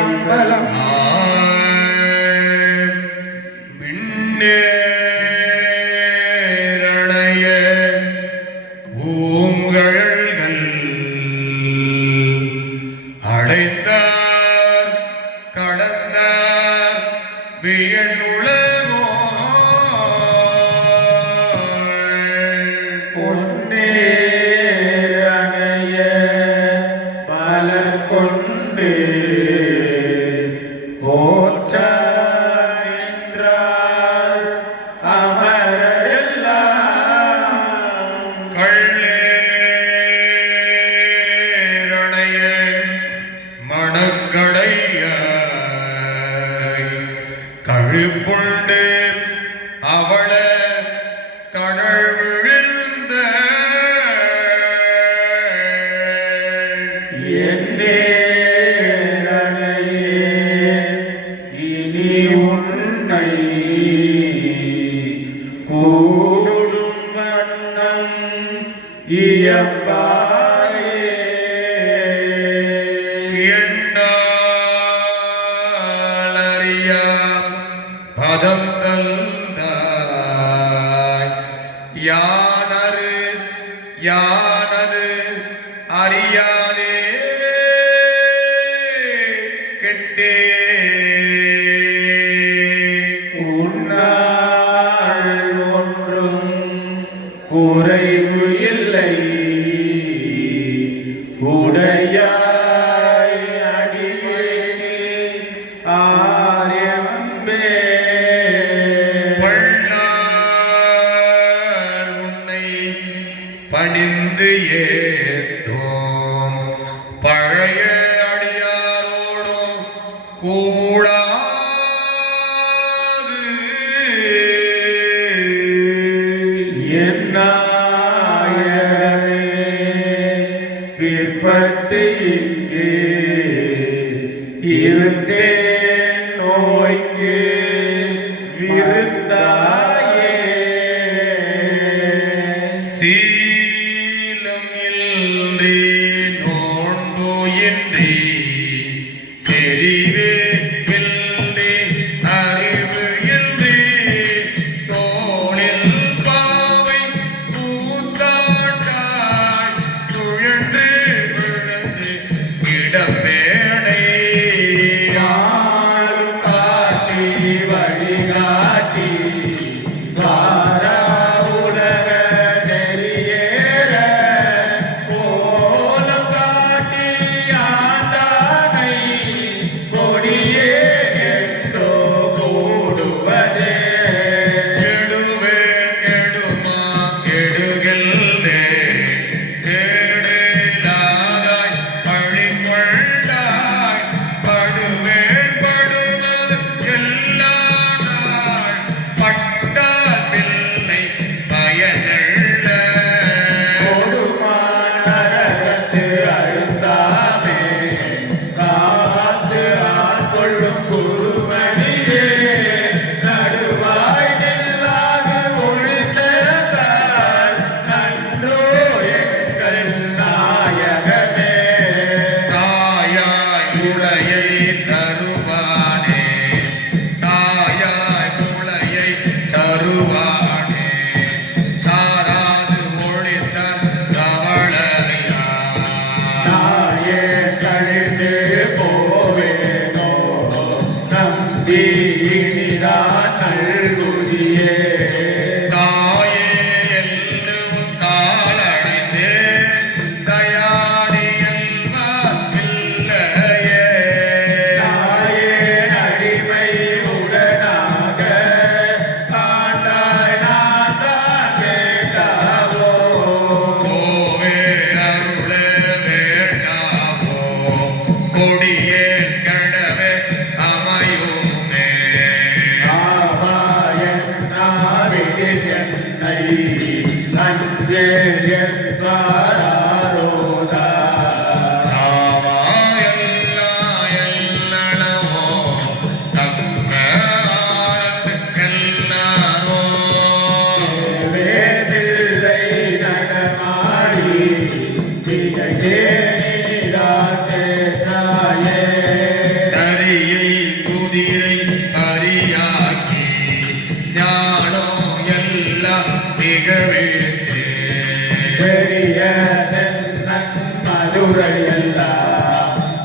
அம்பலம். விண்ணேரணைய பூங்கள் போற்ற என்றார் அமரெல்லாம் கள்ளேரணைய மணக்க உறைவு பிடிபட்டு இங்கு இருந்தேன் நோய்க்கு விருந்தார் Todo é Deus.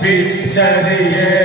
70, the yeah.